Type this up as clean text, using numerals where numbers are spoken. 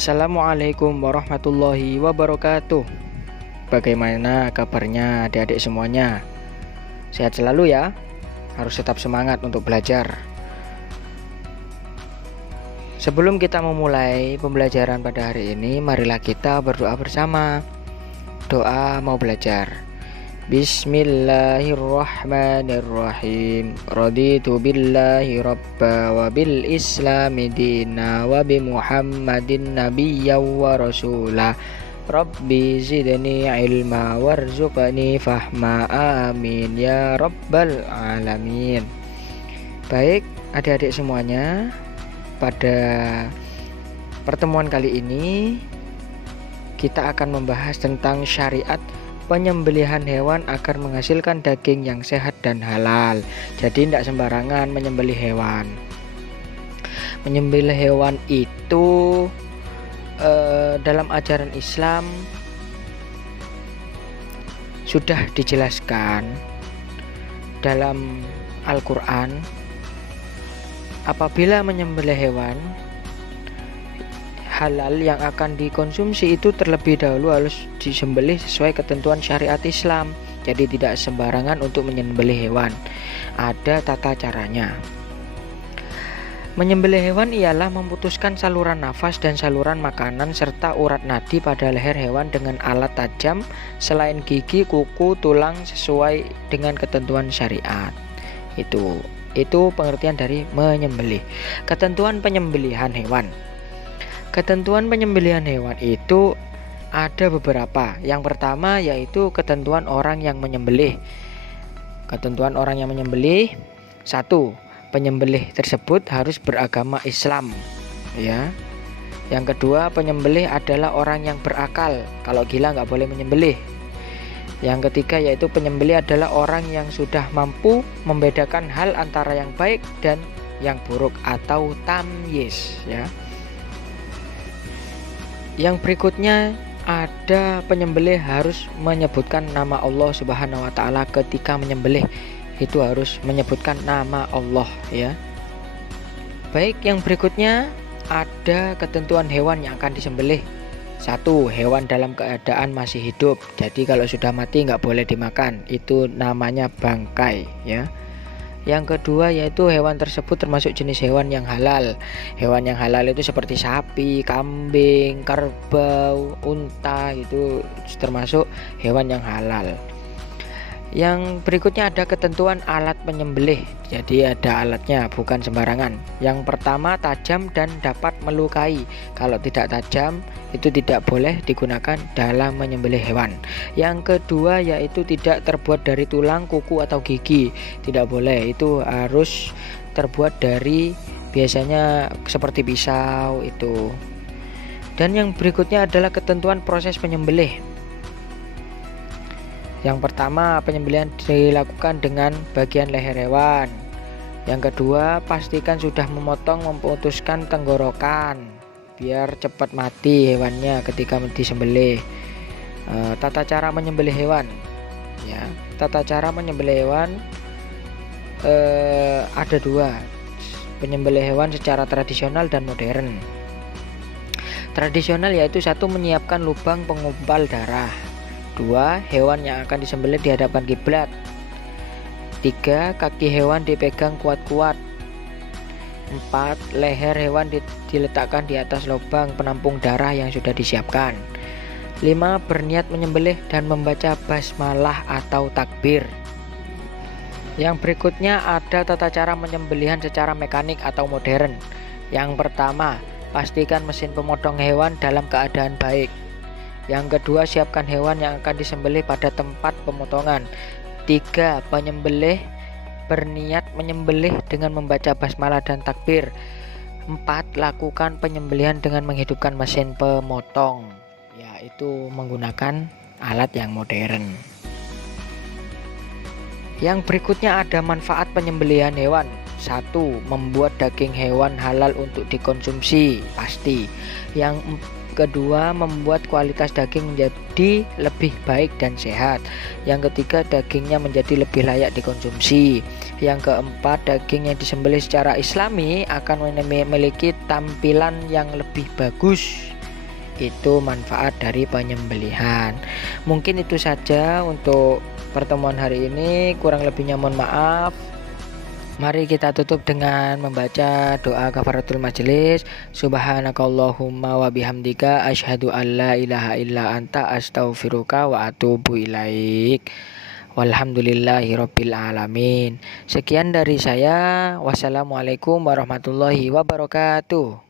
Assalamualaikum warahmatullahi wabarakatuh. Bagaimana kabarnya adik-adik semuanya? Sehat selalu ya. Harus tetap semangat untuk belajar. Sebelum kita memulai pembelajaran pada hari ini, marilah kita berdoa bersama. Doa mau belajar. Bismillahirrahmanirrahim. Raditu billahi rabba wa bil islami dina wa bi muhammadin nabiyya wa rasula. Rabbi zidni ilma warzuqni fahma, amin ya rabbal alamin. Baik adik-adik semuanya, pada pertemuan kali ini kita akan membahas tentang syariat penyembelihan hewan agar menghasilkan daging yang sehat dan halal. Jadi tidak sembarangan menyembelih hewan. Menyembelih hewan itu dalam ajaran Islam sudah dijelaskan dalam Al-Quran. Apabila menyembelih hewan halal yang akan dikonsumsi itu terlebih dahulu harus disembelih sesuai ketentuan syariat Islam. Jadi tidak sembarangan untuk menyembelih hewan. Ada tata caranya. Menyembelih hewan ialah memutuskan saluran nafas dan saluran makanan serta urat nadi pada leher hewan dengan alat tajam selain gigi, kuku, tulang sesuai dengan ketentuan syariat. Itu pengertian dari menyembelih. Ketentuan penyembelihan hewan. Ketentuan penyembelihan hewan itu ada beberapa. Yang pertama yaitu ketentuan orang yang menyembelih. Ketentuan orang yang menyembelih, 1. Penyembelih tersebut harus beragama Islam, ya. Yang kedua, penyembelih adalah orang yang berakal. Kalau gila nggak boleh menyembelih. Yang ketiga yaitu penyembelih adalah orang yang sudah mampu membedakan hal antara yang baik dan yang buruk atau tamyiz, ya. Yang berikutnya ada penyembelih harus menyebutkan nama Allah Subhanahu wa taala ketika menyembelih. Itu harus menyebutkan nama Allah, ya. Baik, yang berikutnya ada ketentuan hewan yang akan disembelih. 1. Hewan dalam keadaan masih hidup. Jadi kalau sudah mati nggak boleh dimakan. Itu namanya bangkai, ya. Yang kedua yaitu hewan tersebut termasuk jenis hewan yang halal. Hewan yang halal itu seperti sapi, kambing, kerbau, unta, itu termasuk hewan yang halal. Yang berikutnya ada ketentuan alat penyembelih. Jadi ada alatnya, bukan sembarangan. Yang pertama tajam dan dapat melukai. Kalau tidak tajam itu tidak boleh digunakan dalam menyembelih hewan. Yang kedua yaitu tidak terbuat dari tulang, kuku atau gigi. Tidak boleh, itu harus terbuat dari biasanya seperti pisau itu. Dan yang berikutnya adalah ketentuan proses penyembelih. Yang pertama, penyembelihan dilakukan dengan bagian leher hewan. Yang kedua, pastikan sudah memutuskan tenggorokan biar cepat mati hewannya ketika disembelih. Tata cara menyembelih hewan, ya. Tata cara menyembelih hewan ada 2. Penyembelih hewan secara tradisional dan modern. Tradisional yaitu 1. Menyiapkan lubang pengumpal darah. 2. Hewan yang akan disembelih di hadapan kiblat. 3. Kaki hewan dipegang kuat-kuat. 4. Leher hewan diletakkan di atas lubang penampung darah yang sudah disiapkan. 5. Berniat menyembelih dan membaca basmalah atau takbir. Yang berikutnya ada tata cara menyembelihan secara mekanik atau modern. Yang pertama, pastikan mesin pemotong hewan dalam keadaan baik. Yang kedua, siapkan hewan yang akan disembelih pada tempat pemotongan. 3. Penyembelih berniat menyembelih dengan membaca basmalah dan takbir. 4. Lakukan penyembelihan dengan menghidupkan mesin pemotong, yaitu menggunakan alat yang modern. Yang berikutnya ada manfaat penyembelihan hewan. 1. Membuat daging hewan halal untuk dikonsumsi, pasti. Yang kedua, membuat kualitas daging menjadi lebih baik dan sehat. Yang ketiga, dagingnya menjadi lebih layak dikonsumsi. Yang keempat, daging yang disembelih secara islami akan memiliki tampilan yang lebih bagus itu manfaat dari penyembelihan. Mungkin itu saja untuk pertemuan hari ini, kurang lebihnya mohon maaf. Mari kita tutup dengan membaca doa kafaratul majelis. Subhanakallahumma wa bihamdika asyhadu an la ilaha illa anta astaghfiruka wa atubu ilaik. Walhamdulillahirabbil alamin. Sekian dari saya. Wassalamualaikum warahmatullahi wabarakatuh.